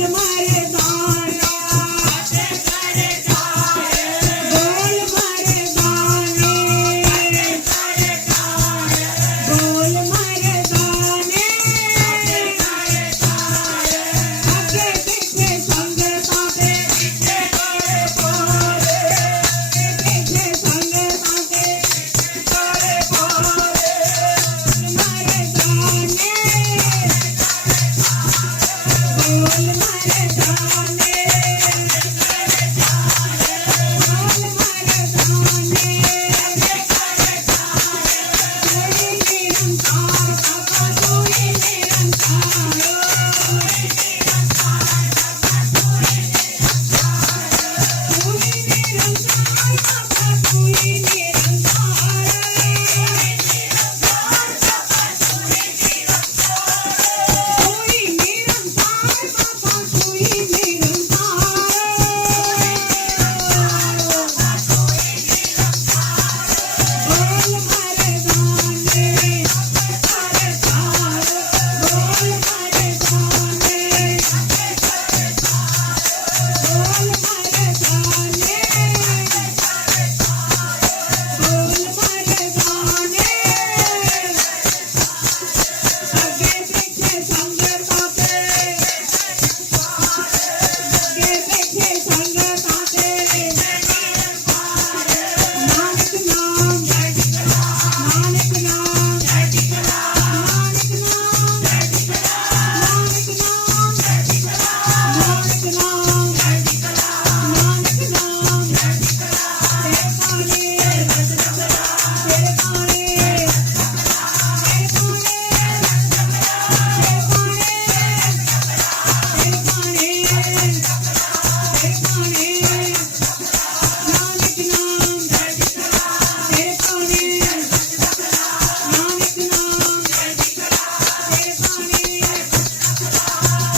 my mind. mighty, mighty.